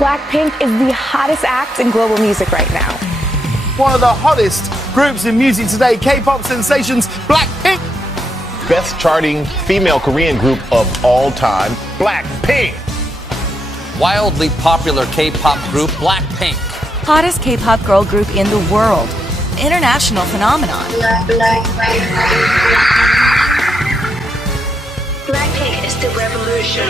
BLACKPINK is the hottest act in global music right now. One of the hottest groups in music today, K-pop sensations BLACKPINK. Best charting female Korean group of all time, BLACKPINK. Wildly popular K-pop group BLACKPINK. Hottest K-pop girl group in the world. International phenomenon. BLACKPINK is the revolution.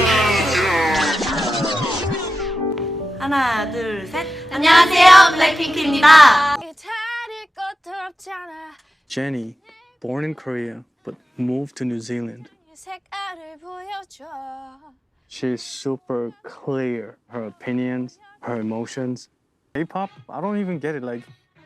하나, 둘, 셋. 안녕하세요, 블랙핑크입니다. Jennie, born in Korea but moved to New Zealand. She's super clear, her opinions, her emotions. K-pop, I don't even get it. Like,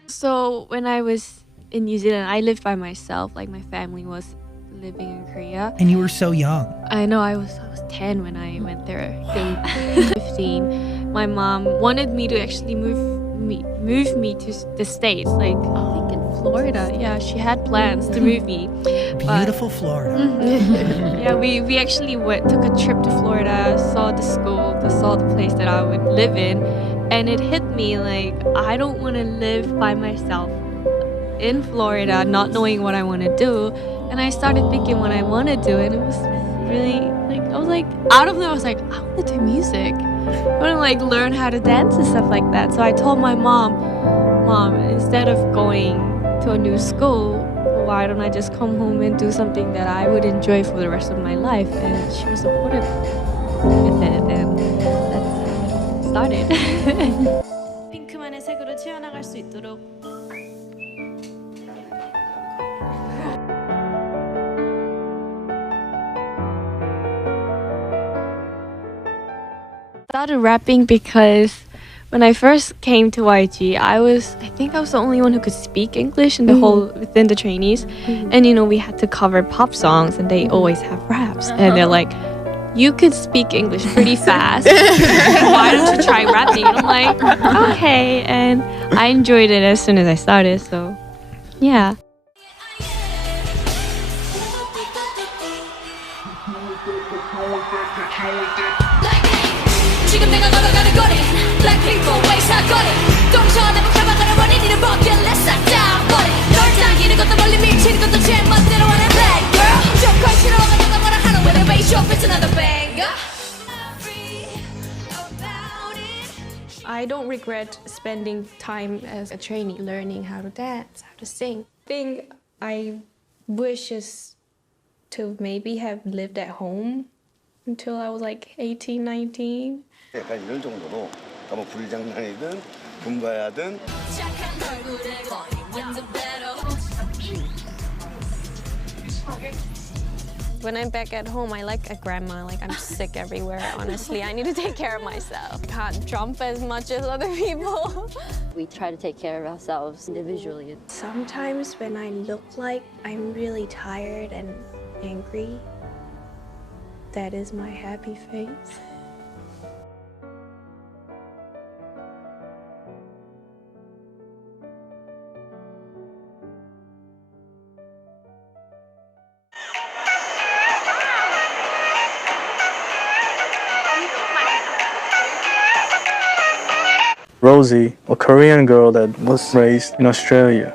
so when I was in New Zealand, I lived by myself. Like my family was living in Korea. And you were so young. I know, I was 10 when I went there. I think 15. My mom wanted me to actually move me to the States. Like I think in Florida. Yeah, she had plans to move me. Beautiful Florida. Yeah, we actually took a trip to Florida, saw the school, saw the place that I would live in, and it hit me like I don't want to live by myself in Florida, not knowing what I want to do. And I started thinking what I want to do, and it was really like I was like out of there. I was like, I want to do music. I want to like learn how to dance and stuff like that. So I told my mom, instead of going to a new school, why don't I just come home and do something that I would enjoy for the rest of my life? And she was supportive with it, and that's how it started. 핑크만의 색으로 채워나갈 수 있도록. Started rapping because when I first came to YG, I think I was the only one who could speak English in the whole within the trainees, and we had to cover pop songs, and they always have raps, and they're like, you could speak English pretty fast. Why don't you try rapping? And I'm like, okay, and I enjoyed it as soon as I started. So, yeah. 지금 내가 걸어가는 거리 BLACKPINK always I got it 동전 내가 잡아가는 원인 이를 bucket let's start down body 널 당기는 것도 멀리 미치는 것도 제 멋대로 하는 black girl 좀 걸치러가 내가 뭐라 하는 when I raise your it's another banger I don't regret spending time as a trainee learning how to dance, how to sing. Thing I wish is to maybe have lived at home until I was like 18, 19. 약간 이런 정도로 뭐 불장난이든 분바야든. When I'm back at home, I like a grandma. Like I'm sick everywhere. Honestly, I need to take care of myself. Can't jump as much as other people. We try to take care of ourselves individually. Sometimes when I look like I'm really tired and angry, that is my happy face. Rosie, a Korean girl that was raised in Australia.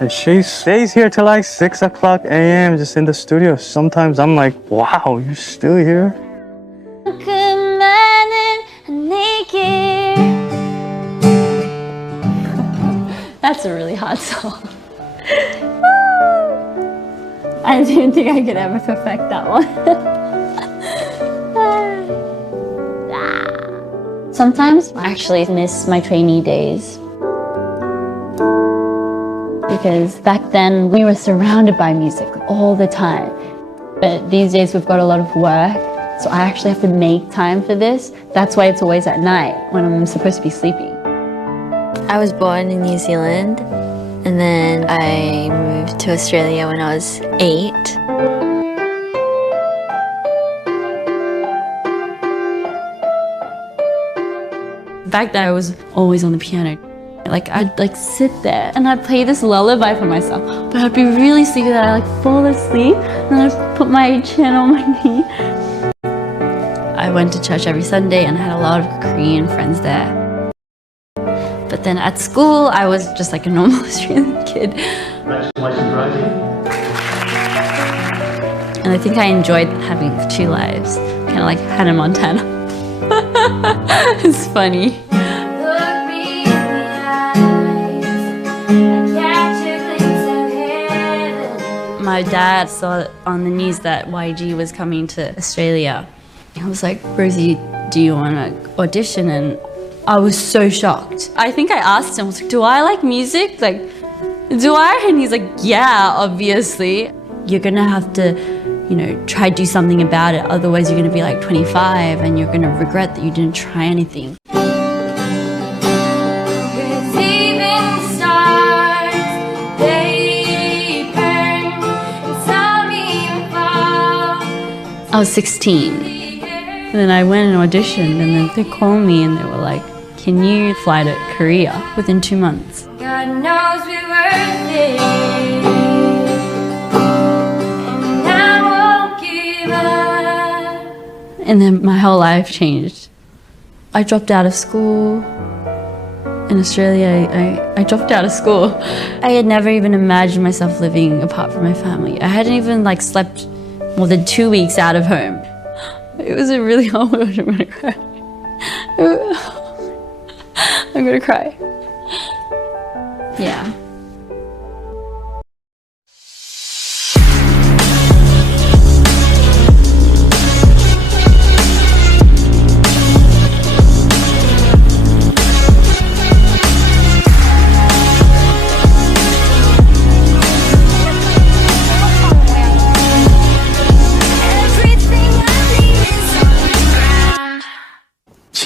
And she stays here till like 6 o'clock a.m. just in the studio. Sometimes I'm like, wow, you're still here? That's a really hard song. I didn't think I could ever perfect that one. Sometimes I actually miss my trainee days. Because back then we were surrounded by music all the time. But these days we've got a lot of work, so I actually have to make time for this. That's why it's always at night when I'm supposed to be sleeping. I was born in New Zealand, and then I moved to Australia when I was 8. Back then I was always on the piano. Like I'd sit there and I'd play this lullaby for myself, but I'd be really sleepy that I'd fall asleep and then I'd put my chin on my knee. I went to church every Sunday and I had a lot of Korean friends there. But then at school, I was just like a normal Australian kid. And I think I enjoyed having two lives, kind of like Hannah Montana. It's funny. My dad saw on the news that YG was coming to Australia. He was like, Rosie, do you want to audition? And I was so shocked. I think I asked him, I was like, do I like music? Like, do I? And he's like, yeah, obviously. You're gonna have to, you know, try to do something about it. Otherwise you're gonna be like 25 and you're gonna regret that you didn't try anything. I was 16, and then I went and auditioned, and then they called me and they were like, can you fly to Korea within 2 months? God knows we were there, and I won't give up. And then my whole life changed. I dropped out of school. In Australia, I dropped out of school. I had never even imagined myself living apart from my family. I hadn't even like slept more than 2 weeks out of home. It was a really hard word. I'm gonna cry. I'm gonna cry. Yeah.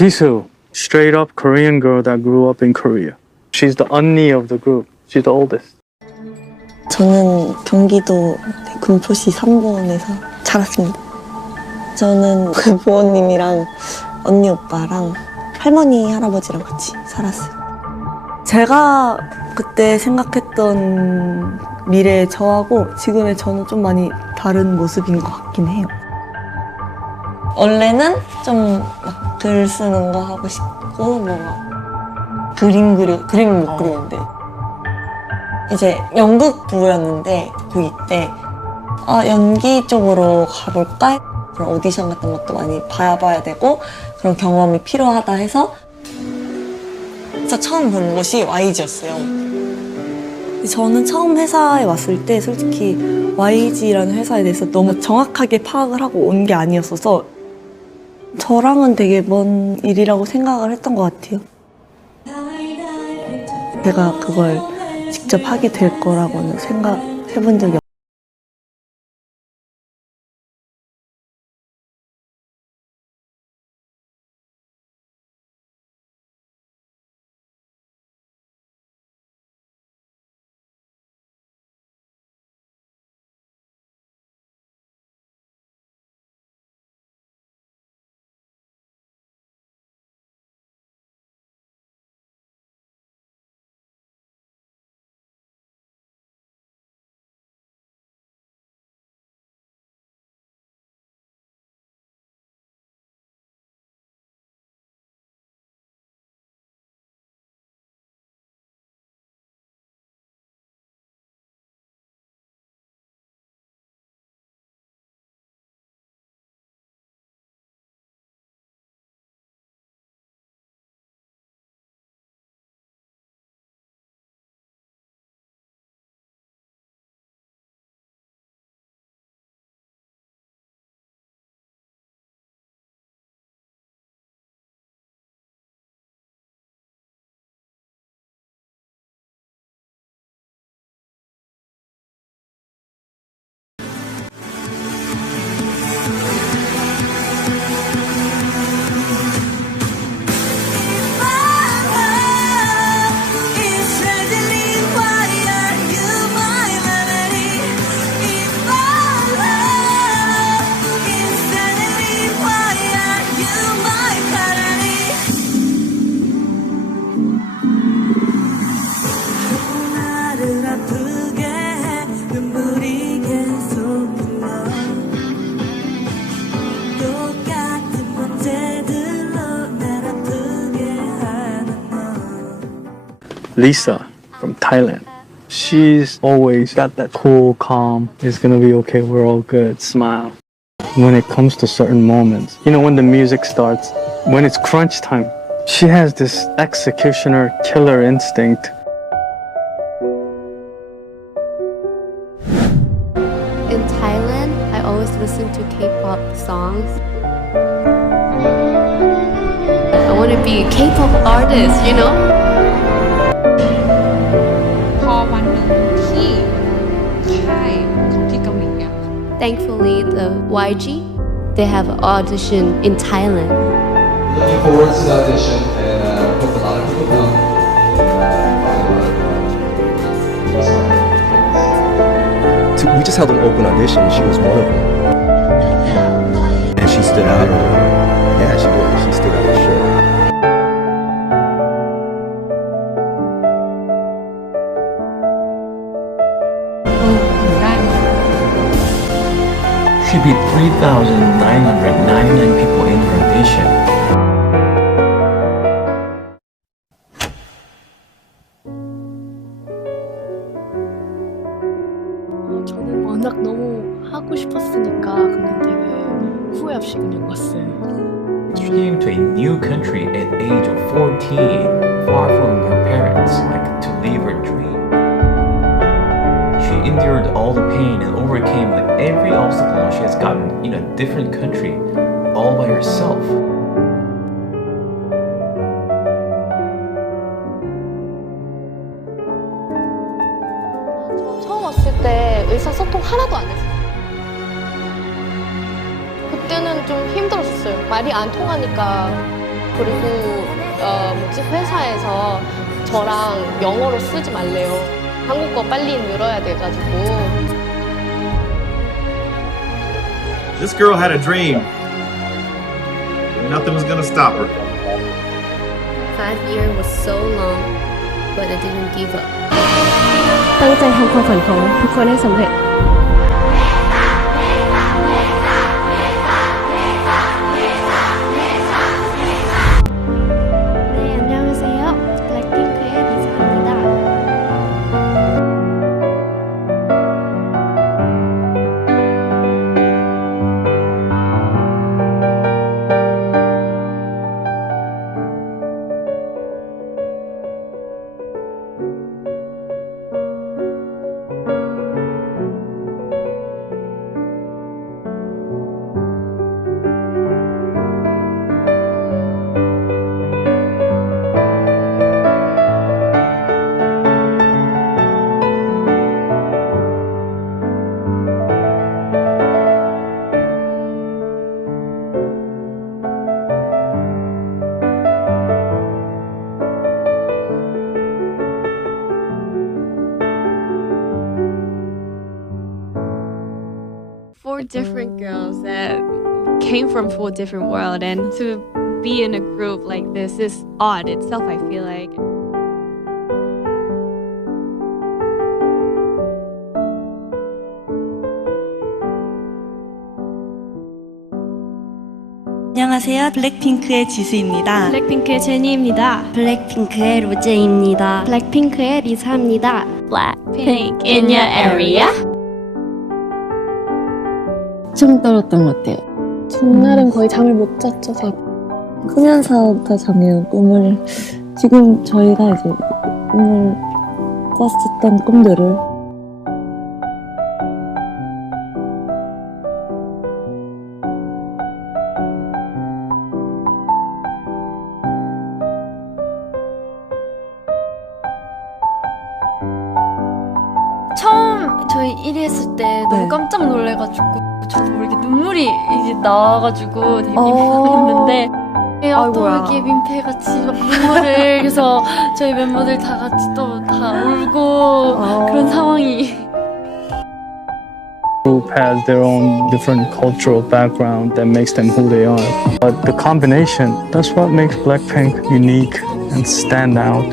Jisoo, straight up Korean girl that grew up in Korea. She's the 언니 of the group. She's the oldest. 저는 경기도 군포시 3번에서 자랐습니다. 저는 그 부모님이랑 언니 오빠랑 할머니 할아버지랑 같이 살았어요. 제가 그때 생각했던 미래의 저하고 지금의 저는 좀 많이 다른 모습인 것 같긴 해요. 원래는 좀 막 글 쓰는 거 하고 싶고 그림 못 그리는데 이제 연극부였는데 고2 때 연기 쪽으로 가볼까? 그런 오디션 같은 것도 많이 봐야 되고 그런 경험이 필요하다 해서 진짜 처음 본 곳이 YG였어요. 저는 처음 회사에 왔을 때 솔직히 YG라는 회사에 대해서 너무 정확하게 파악을 하고 온 게 아니었어서 저랑은 되게 먼 일이라고 생각을 했던 것 같아요. 제가 그걸 직접 하게 될 거라고는 생각해 본 적이 없어요. Lisa from Thailand. She's always got that cool, calm, it's gonna be okay, we're all good, smile. When it comes to certain moments, you know, when the music starts, when it's crunch time, she has this executioner killer instinct. In Thailand, I always listen to K-pop songs. I want to be a K-pop artist, you know? พอวันหนึ่งที่ค่ายของที่เกาหลีอะ Thankfully, the YG, they have an audition in Thailand. Looking forward to the audition and hope a lot of people come. We just held an open audition. She was one of them, and she stood out. Yeah, she did. She stood out for sure. She beat 3,999 people in her audition. 저는 워낙 너무 하고 싶었으니까 그냥 되게 후회 없이 그냥 왔어요. She came to a new country at the age of 14, far from her parents, like to live her dream. She endured all the pain and overcame every obstacle she has gotten in a different country, all by herself. 처음 왔을 때 의사소통 하나도 안 했어요. 그때는 좀 힘들었어요. 말이 안 통하니까. 그리고 회사에서 저랑 영어로 쓰지 말래요. 한국어 빨리 늘어야 돼가지고. This girl had a dream. Nothing was gonna stop her. 5 years was so long, but I didn't give up. ตั้งใจทำความฝันของทุกคนให้สำเร็จ 네, 안녕하세요. 블랙핑크의 리사입니다. Four different girls that came from four different worlds, and to be in a group like this is odd itself, I feel like. 안녕하세요. 블랙핑크의 지수입니다. 블랙핑크의 제니입니다. 블랙핑크의 로제입니다. 블랙핑크의 리사입니다. Blackpink in your area? 좀 떨었던 것 같아요. 전날은 거의 잠을 못 잤죠. 크면서부터 잠이 꿈을 지금 저희가 이제 꿈을 꿨었던 꿈들을 처음 저희 1위 했을 때 너무 깜짝 놀래가지고 저도 모르게 눈물이 이제 나와가지고 되게 민망했는데 또 이렇게 민폐같이 막 눈물을 그래서 저희 멤버들 다 같이 또 다 울고 그런 상황이 Group has their own different cultural background that makes them who they are. But the combination, that's what makes BLACKPINK unique and stand out.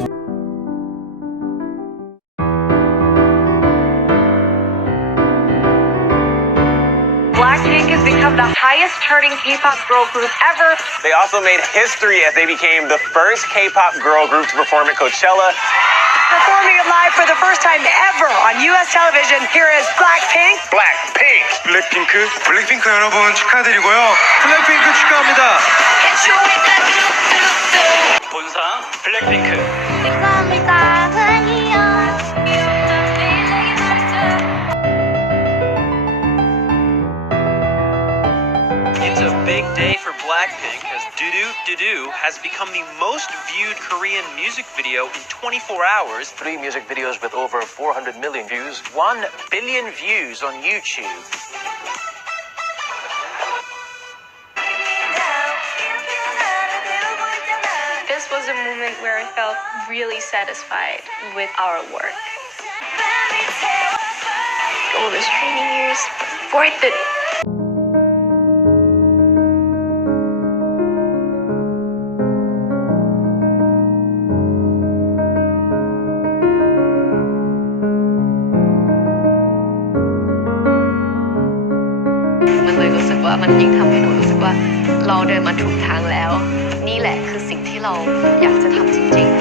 BLACKPINK has become the highest charting K-pop girl group ever. They also made history as they became the first K-pop girl group to perform at Coachella. Performing it live for the first time ever on U.S. television, here is BLACKPINK. BLACKPINK. 블랙핑크 여러분 축하드리고요. 블랙핑크 축하합니다. 본상 블랙핑크. 감사합니다. 사랑해요. It's a big day for BLACKPINK as Doo has become the most viewed Korean music video in 24 hours. 3 music videos with over 400 million views. 1 billion views on YouTube. This was a moment where I felt really satisfied with our work. All those training years, worth it.มันยิ่งทำให้หนูรู้สึกว่าเราเดินมาถูกทางแล้วนี่แหละคือสิ่งที่เราอยากจะทำจริงๆ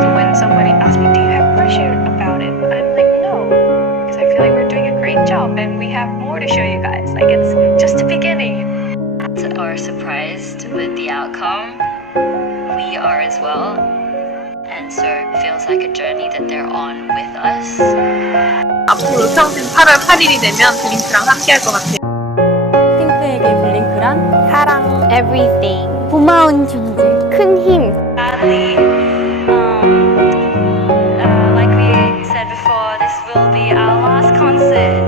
So when somebody asks me, do you have pressure about it? I'm like, no, because I feel like we're doing a great job and we have more to show you guys. Like it's just the beginning. Are surprised with the outcome. We are as well. And so it feels like a journey that they're on with us. 앞으로 평생 8월 8일이 되면 블링크랑 함께 할 것 같아요. 핑크에게 블링크란 사랑, everything, 고마운 존재, 큰 힘. Sadly, like we said before, this will be our last concert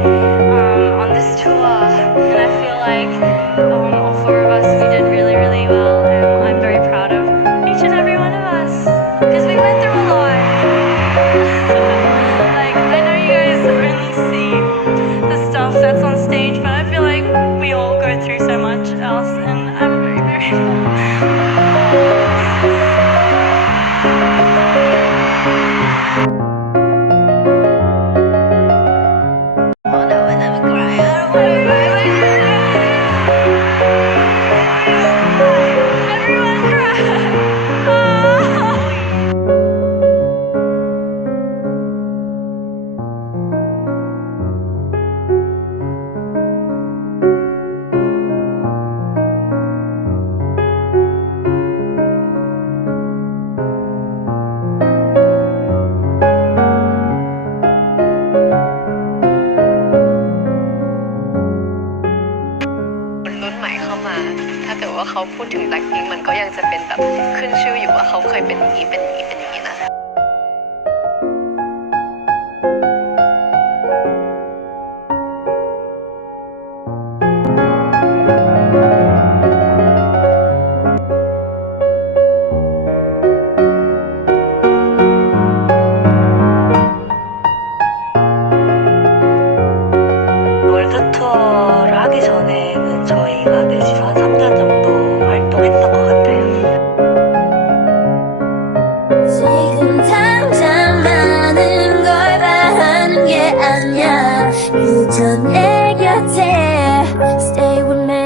on this tour. And I feel like all 4 of us, we did really, really well. And I'm very proud of each and every one of us because we went through a lot. Like, I know you guys only see the stuff that's on stage, but I feel like we all go through so much else, and I'm very, veryเขาพูดถึง BLACKPINK มันก็ยังจะเป็นแบบขึ้นชื่ออยู่ว่าเขาเคยเป็นอย่างนี้เป็นอย่างนี้เป็นอย่างนี้นะ 월드 투어를 하기 전에는 저희가 넷이서 한 3년 정도 활동했던 것 같아요. 지금 당장 많은 걸 바라는 게 아니야 그저 내 곁에 Stay with me